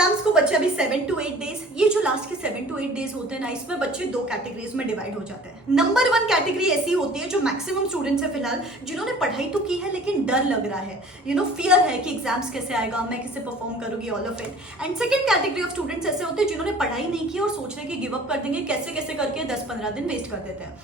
Exams को बच्चे अभी 7 to 8 डेज, ये जो लास्ट के 7 to 8 डेज होते हैं ना, इसमें बच्चे दो कैटेगरीज में डिवाइड हो जाते हैं। नंबर 1 कैटेगरी ऐसी होती है जो मैक्सिमम स्टूडेंट्स है फिलहाल, जिन्होंने पढ़ाई तो की है लेकिन डर लग रहा है, फियर है कि एग्जाम्स कैसे आएगा, मैं कैसे परफॉर्म करूंगी, all of it. And second category of students ऐसे होते हैं जिन्होंने पढ़ाई नहीं की और सोच रहे कि गिव अप कर देंगे, कैसे कैसे करके 10-15 दिन वेस्ट कर देते हैं।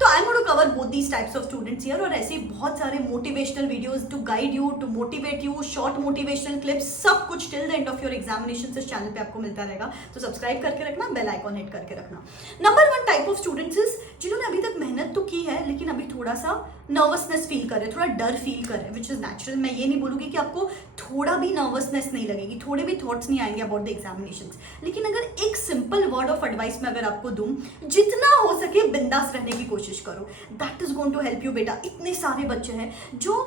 तो I am going to cover both these types of students here, और ऐसे बहुत सारे motivational videos to guide you, to motivate you, short motivational clips, सब कुछ till the end of your examination इस चैनल पे आपको मिलता रहेगा। तो सब्सक्राइब करके रखना, बेल आइकॉन हिट करके रखना। नंबर 1 टाइप ऑफ स्टूडेंट्स जिन्होंने अभी तक मेहनत तो की है लेकिन अभी थोड़ा सा नर्वसनेस फील कर रहे हैं, थोड़ा डर फील कर रहे हैं, विच इज नेचुरल। मैं ये नहीं बोलूंगी कि आपको थोड़ा भी नर्वसनेस नहीं लगेगी, थोड़े भी थॉट्स नहीं आएंगे अबाउट द एग्जामिनेशंस, लेकिन अगर एक सिंपल वर्ड ऑफ एडवाइस में अगर आपको दूं, जितना हो सके बिंदास रहने की कोशिश करो, that is going to help you बेटा। इतने सारे बच्चे हैं जो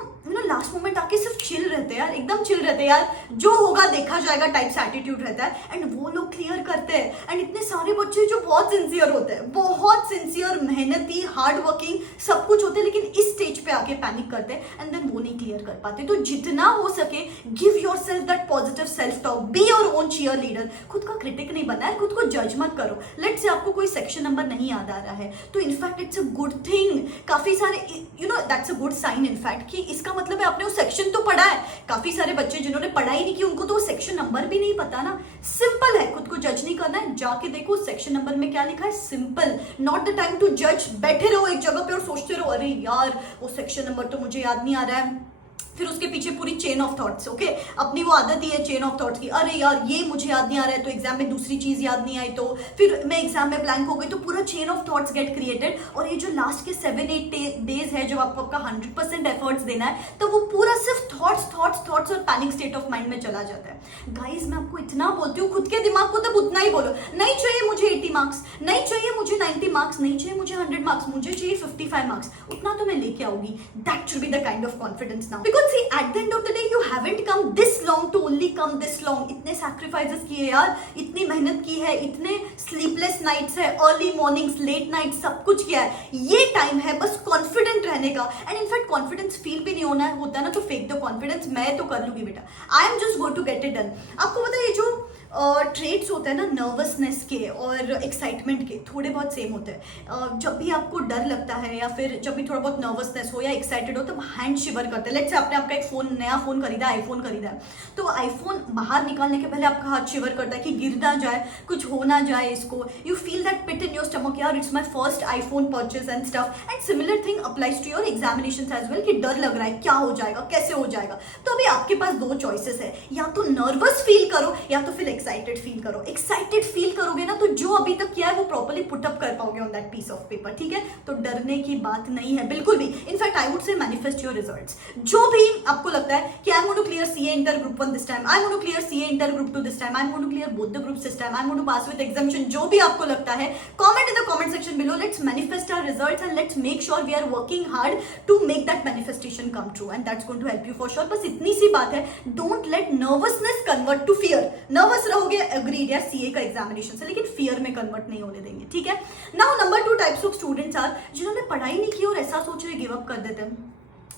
लास्ट मोमेंट आके सिर्फ चिल रहते हैं यार, एकदम चिल रहते हैं यार, जो होगा देखा जाएगा टाइप से एटीट्यूड रहता है, एंड वो लोग क्लियर करते हैं। एंड इतने सारे बच्चे जो बहुत सिंसियर होते हैं, बहुत सिंसियर, मेहनती, हार्ड वर्किंग, सब कुछ होते हैं, लेकिन इस स्टेज पे आके पैनिक करते हैं एंड देन वो नहीं क्लियर कर पाते। तो जितना हो सके give yourself that positive self talk, be your own cheerleader. खुद का क्रिटिक नहीं बनना है, खुद को जज मत करो। लेट्स से आपको कोई सेक्शन नंबर नहीं याद आ रहा है तो in fact it's a good thing, काफी सारे that's a good sign in fact, कि इसका मतलब है आपने वो सेक्शन तो पढ़ा है। काफी सारे बच्चे जिन्होंने पढ़ाई नहीं की उनको तो सेक्शन नंबर भी नहीं पता ना। सिंपल है, खुद को जज नहीं करना है, जाके देखो सेक्शन नंबर में क्या लिखा है, simple, not the time to जज। बैठे रहो एक जगह पे और सोचते रहो अरे यार वो सेक्शन नंबर तो मुझे याद नहीं आ रहा है, फिर उसके पीछे पूरी चेन ऑफ थॉट्स। ओके, अपनी वो आदत ही है चेन ऑफ थॉट्स की, अरे यार ये मुझे याद नहीं आ रहा है तो एग्जाम में दूसरी चीज याद नहीं आई, तो फिर मैं एग्जाम में ब्लैंक हो गई, तो पूरा chain of thoughts get created. और ये जो लास्ट के 7-8 डेज है जो आपको आपका 100% एफर्ट्स देना है, तो वो पूरा सिर्फ थॉट्स और पैनिक स्टेट ऑफ माइंड में चला जाता है। गाइज मैं आपको इतना बोलती हूँ, खुद के दिमाग को तब उतना ही बोलो, नहीं चाहिए मुझे 80 मार्क्स, नहीं चाहिए मुझे 90 मार्क्स, नहीं चाहिए मुझे 100 मार्क्स, मुझे चाहिए 55 मार्क्स, उतना तो मैं लेके आऊंगी। That should be the kind of confidence now, because see at the end of the day you haven't come this long to only come this long। इतने sacrifices किए यार, इतनी मेहनत की है, इतने sleepless nights है, early mornings, late nights, सब कुछ किया है। ये टाइम है बस कॉन्फिडेंट रहने का, एंड इनफैक्ट कॉन्फिडेंस फील भी नहीं होता है ना, तो फेक दो कॉन्फिडेंस, मैं तो कर लूंगी बेटा, I am just going to get it done. आपको पता है ये जो ट्रेड्स होते हैं ना नर्वसनेस के और एक्साइटमेंट के, थोड़े बहुत सेम होते हैं। जब भी आपको डर लगता है या फिर जब भी थोड़ा बहुत नर्वसनेस हो या एक्साइटेड हो तब हैंड शिवर करते हैं। लेट्स से आपने आपका एक नया फोन खरीदा, आईफोन खरीदा है, तो आईफोन बाहर निकालने के पहले आपका हाथ शिवर करता है कि गिर ना जाए, कुछ हो ना जाए इसको। You feel that pit in your stomach, यार it's my first iPhone purchase and stuff. And similar thing applies to your examination as well, कि डर लग रहा है क्या हो जाएगा, कैसे हो जाएगा। तो अभी आपके पास दो चॉइसेस है, या तो नर्वस फील करो या तो फिर एक्साइटेड फील करो। एक्साइटेड फील करोगे ना तो जो अभी तक किया है वो प्रॉपर्ली पुट अप कर पाओगे on that piece of paper, ठीक है। तो डरने की बात नहीं है बिल्कुल भी। In fact I would say manifest your results. जो भी आपको लगता है कि I am going to clear CA inter group 1 this time, I am going to clear CA inter group 2 this time, I am going to clear both the groups this time, I am going to pass with examination, जो भी आपको लगता है comment in the comment section below. Let's manifest our results and let's make sure we are working hard to make that manifestation come true, and that's going to help you for sure. बस इतनी सी बात है, don't let nervousness convert to fear. Nervous रहोगे agreed यार CA का examination से, लेकिन फियर में कन्वर्ट नहीं होने देंगे, ठीक है। Now number 2 types of students are जिन्होंने पढ़ाई नहीं की और ऐसा सोच रहे गिव अप कर देते हैं।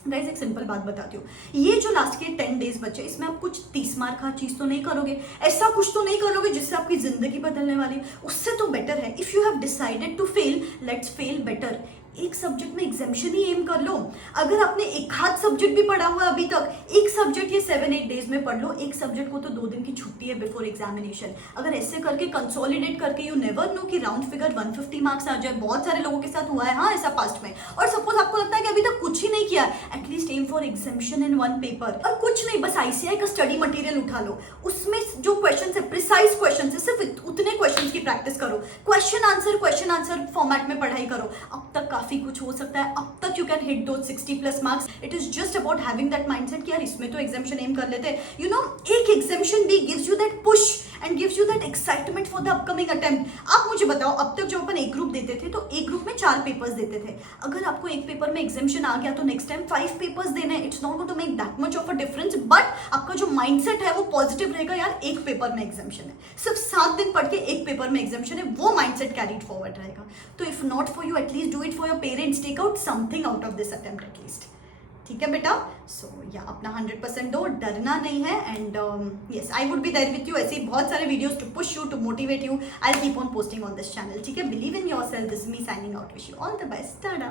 गाइस एक सिंपल बात बताती हूँ, ये जो लास्ट के 10 डेज बचे इसमें आप कुछ 30 मार्क का चीज तो नहीं करोगे, ऐसा कुछ तो नहीं करोगे जिससे आपकी जिंदगी बदलने वाली। उससे तो बेटर है if you have decided to fail, let's fail better. एक सब्जेक्ट में एग्जामिनेशन ही एम कर लो। अगर आपने एक हाथ सब्जेक्ट भी पढ़ा हुआ है अभी तक, एक सब्जेक्ट ये 7-8 डेज में पढ़ लो, एक सब्जेक्ट को तो 2 दिन की छुट्टी है बिफोर एग्जामिनेशन। अगर ऐसे करके कंसोलिडेट करके, यू नेवर नो कि राउंड फिगर 150 मार्क्स आ जाए। बहुत सारे लोगों के साथ हुआ है हाँ ऐसा पास्ट में। और सपोज आपको लगता है कि अभी तक कुछ ही नहीं किया, at least aim for examination in 1 paper. और कुछ नहीं, बस आईसीआई का स्टडी मटेरियल उठा लो, उसमें जो क्वेश्चन है प्रिसाइज क्वेश्चन है, सिर्फ उतने क्वेश्चन की प्रैक्टिस करो, क्वेश्चन आंसर फॉर्मेट में पढ़ाई करो। अब तक काफी कुछ हो सकता है, अब तक यू कैन हिट दो 60+ marks. It is just about having that mindset कि यार इसमें तो एग्जामिनेशन एम कर लेते हैं। यू नो एक एग्जामिनेशन भी gives you that push and gives you that excitement for the upcoming attempt. आप मुझे बताओ, अब तक जब अपन एक ग्रुप देते थे तो एक ग्रुप में 4 पेपर्स देते थे। अगर आपको एक पेपर में एग्जामिनेशन आ गया तो नेक्स्ट टाइम 5 पेपर्स देने, it's not going to make that much of a difference, but आपका जो माइंडसेट है वो पॉजिटिव रहेगा। यार एक पेपर में एग्जामिनेशन है, सिर्फ 7 दिन पढ़ के एक पेपर में एग्जामिनेशन है, वो माइंडसेट कैरीड फॉरवर्ड रहेगा। तो if not for you, at least do it for your parents, take out something out of this attempt at least. ठीक है बेटा? सो या अपना 100% दो, डरना नहीं है। And yes, I would be there with you. ऐसे बहुत सारे videos to push you, to motivate you. I keep on posting on this channel, ठीक है? Believe in yourself. This me signing out, wish you all the best, Tata.